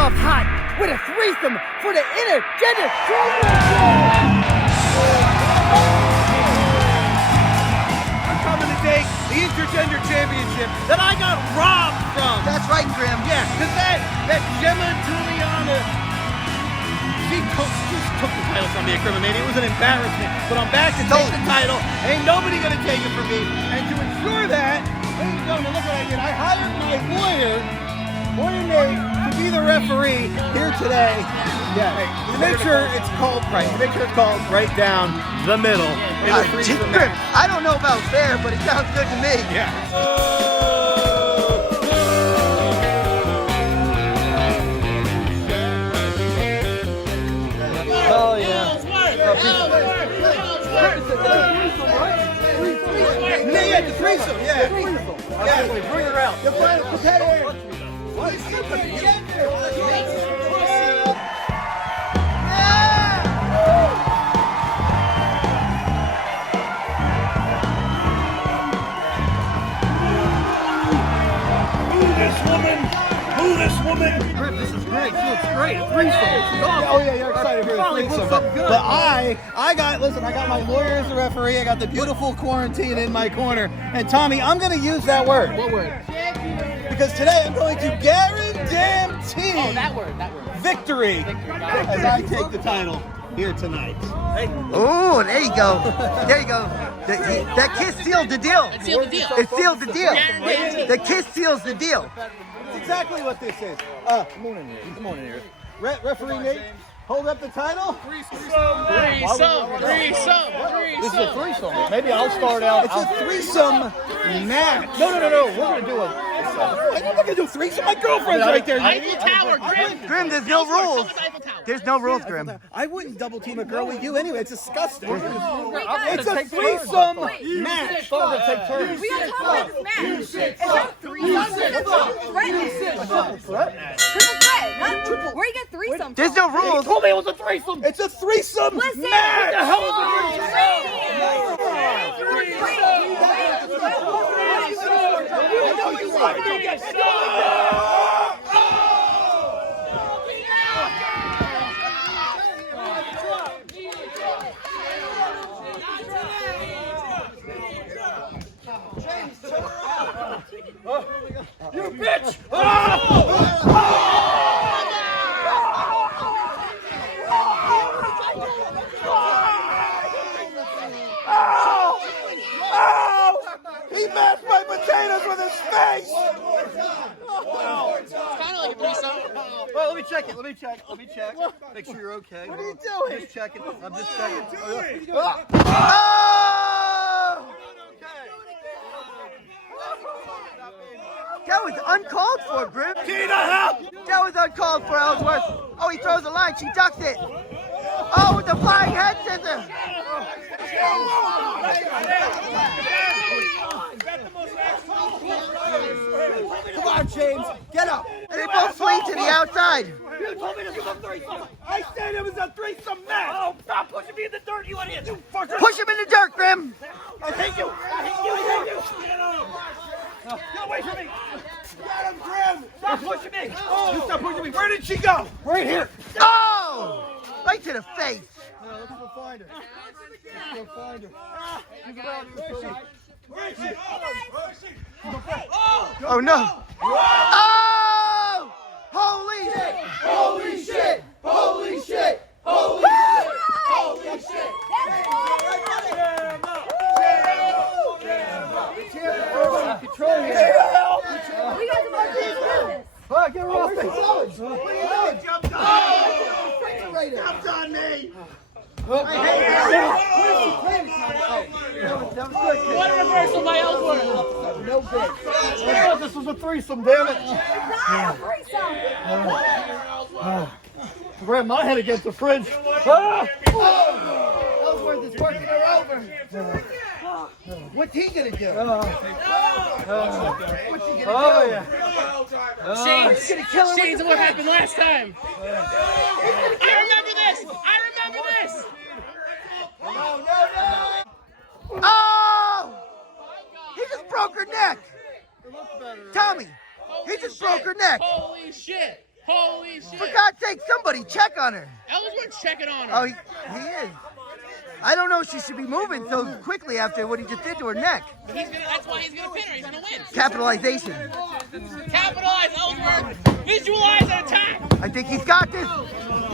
off hot with a threesome for the Intergender Championship! I'm coming to take the Intergender Championship that I got robbed from! That's right, Grim. Yeah, because that Gemma Guliana, she took the title from me at Criminal. It was an embarrassment, but I'm back to take the title. Ain't nobody gonna take it from me. And to ensure that, ladies and gentlemen, look what I did. I hired my lawyer Nate, to be the referee here today. Yeah, to make sure it's called right. To make sure it's called right down the middle. Grim, I don't know about fair, but it sounds good to me. Yeah. Oh yeah. Yeah, the threesome, yeah. Yeah, bring her out. The final competitor. What is this woman? This is great. It's great. A threesome. Oh yeah, you're excited for a threesome. But I got my lawyer as the referee. I got the beautiful quarantine in my corner. And Tommy, I'm going to use that word. What word? Because today I'm going to guarantee victory as I take the title here tonight. Oh, there you go. There you go. That kiss sealed the deal. It sealed the deal. It sealed the deal. The kiss seals the deal. That's exactly what this is. Come on in here. Referee Nate, hold up the title. Threesome. This is a threesome. Maybe I'll start out. It's a threesome match. No. We're going to do I'm not going to do a threesome. My girlfriend's right there. Eiffel Tower, Grim. Grim, there's no rules. There's no rules, Grim. I wouldn't double team a girl with you anyway. It's disgusting. It's a threesome match. We gotta talk about this match. It's not threesome. Triple threat, not triple. Where you get threesome? There's no rules. Told me it was a threesome. It's a threesome match. What the hell is You bitch! He mashed my potatoes with his face! It's kind of like a threesome. Well, let me check. Make sure you're okay. What are you doing? Just checking. I'm just checking. That was uncalled for, Grim. Tina, help! That was uncalled for, Ellsworth. Oh, he throws a line. She ducks it. Oh, with the flying head scissor. Come on, James. Get up. And they both flee to the outside. You told me this was a threesome. I said it was a threesome match. Oh, stop pushing me in the dirt, you idiot. You fucker. Push him in the dirt, Grim. I hate you. Get away from me. Get him, Grim. Stop pushing me. You stop pushing me. Where did she go? Right here. Oh! Right to the face. Let's go find her. Where is she? Oh, no. Oh! Holy shit! Holy shit! Holy shit! Holy shit! Control here. We got some more business. Get her off me. What are you doing? Jumped on me. What a reversal by Ellsworth. No good. This was a threesome, damn it. Ran my head against the fridge. Ellsworth is working her over. What's he gonna do? What's he gonna do? Shane's what happened last time. I remember this. Oh! He just broke her neck. Tommy, he just broke her neck. Holy shit. Holy shit. For God's sake, somebody check on her. Ellsworth's checking on her. Oh, he is. I don't know if she should be moving so quickly after what he just did to her neck. That's why he's gonna pin her. He's gonna win. Capitalization. Capitalize, Ellsworth. Visualize an attack. I think he's got this.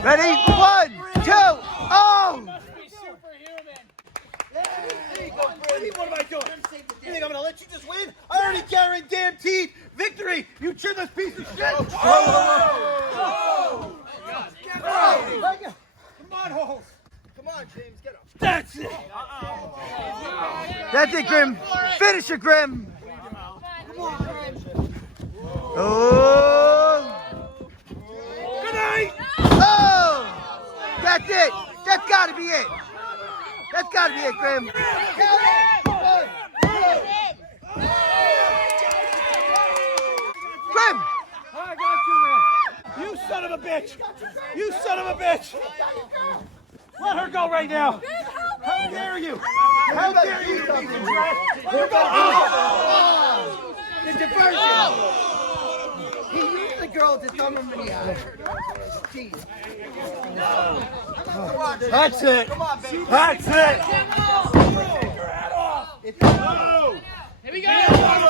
Ready? 1, 2, oh! What am I doing? You think I'm gonna let you just win? I already guaranteed victory. You chinless piece of shit. Whoa! Come on, Holes. Come on, James, get up. That's it. That's it, Grim. Finish it, Grim. Oh! Good night. Oh! That's it. That's got to be it. That's got to be it, Grim. Grim! I got you, man. You son of a bitch. You son of a bitch. Let her go right now. How dare you? How dare you? Let her go. The diversion. He used the girl to thumb him in the eye. Jeez. That's it. That's it. Here we go.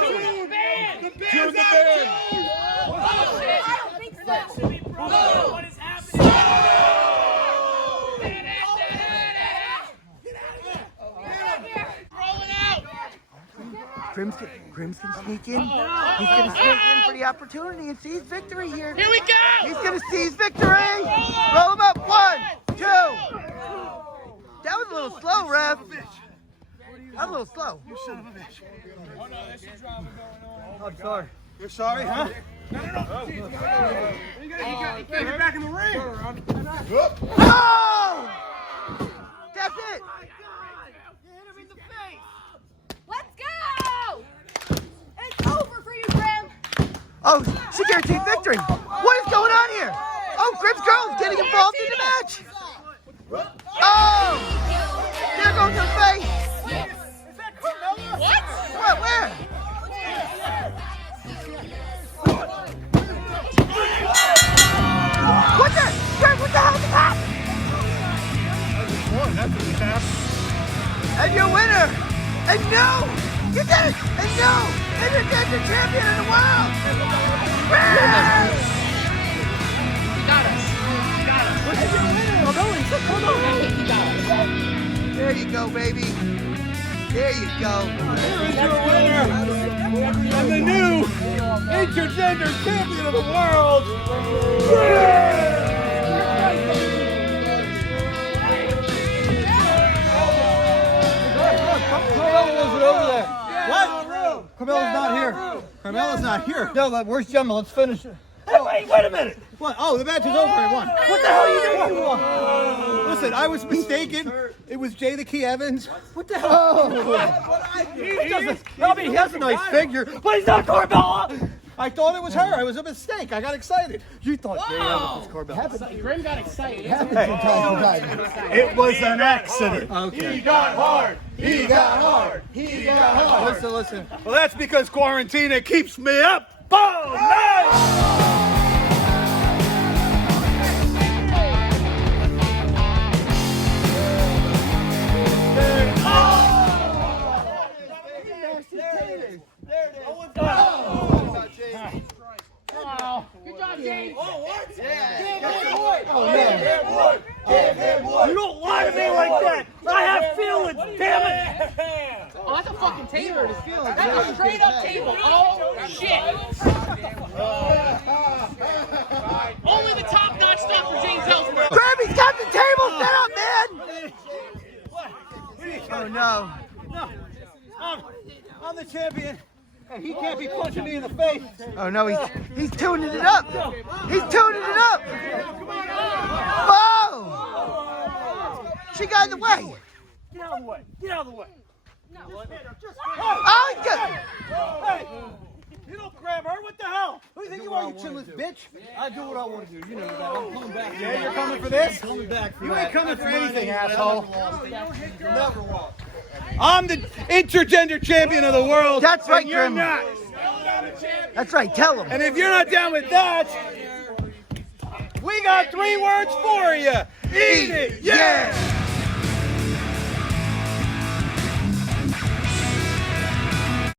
The band. To the band. I don't think so. What is happening? Roll it out. Grim's gonna sneak in. He's gonna sneak in for the opportunity and seize victory here. Here we go. He's gonna seize victory. Roll him up. 1, 2. That was a little slow, ref. That was a little slow. You son of a bitch. Oh no, there's some drama going on. I'm sorry. You're sorry, huh? No. You gotta get back in the ring. Oh! That's it. Let's go! It's over for you, Grim. Oh, she guaranteed victory. What is going on here? Oh, Grim's girl is getting involved in the match. Oh! There goes her face. What? What? Where? What the? Grim, what the hell just happened? And your winner. And no! You did it! And no! Intergender champion of the world! Grim! He got us. There you go, baby. There you go. Here is your winner and the new intergender champion of the world. Carmella wasn't over there. What? Carmella's not here. Carmella's not here. No, but where's Gemma? Let's finish it. Hey, wait a minute. What? Oh, the match is over. I won. What the hell are you doing? Listen, I was mistaken. It was Jay the Key Evans. What the hell? He has a nice figure, but he's not Carmella. I thought it was her. It was a mistake. I got excited. You thought Jay Evans was Carmella. Grim got excited. It was an accident. Okay. He got hard. He got hard. He got hard. Listen. Well, that's because Quarantina keeps me up all night. Good job, James. Oh, what? You don't lie to me like that. I have feelings, damn it. Oh, that's a fucking table. That's a straight up table. Oh, shit. Only the top notch stuff for James Ellsworth. Grammy's got the table set up, man! Oh, no. I'm the champion, and he can't be punching me in the face. Oh, no, he's tuning it up. He's tuning it up. Whoa! She got in the way. Get out of the way. Get out of the way. Oh, he's got... Hey, you don't grab her. What the hell? Who do you think you are, you chinless bitch? I do what I want to do. You know that. I'm coming back. Yeah, you're coming for this? I'm coming back for you. You ain't coming for anything, asshole. You'll never walk. I'm the intergender champion of the world. That's right, and you're Grim. not. That's right, tell him. And if you're not down with that, got 3 words for you. Eat it, yeah!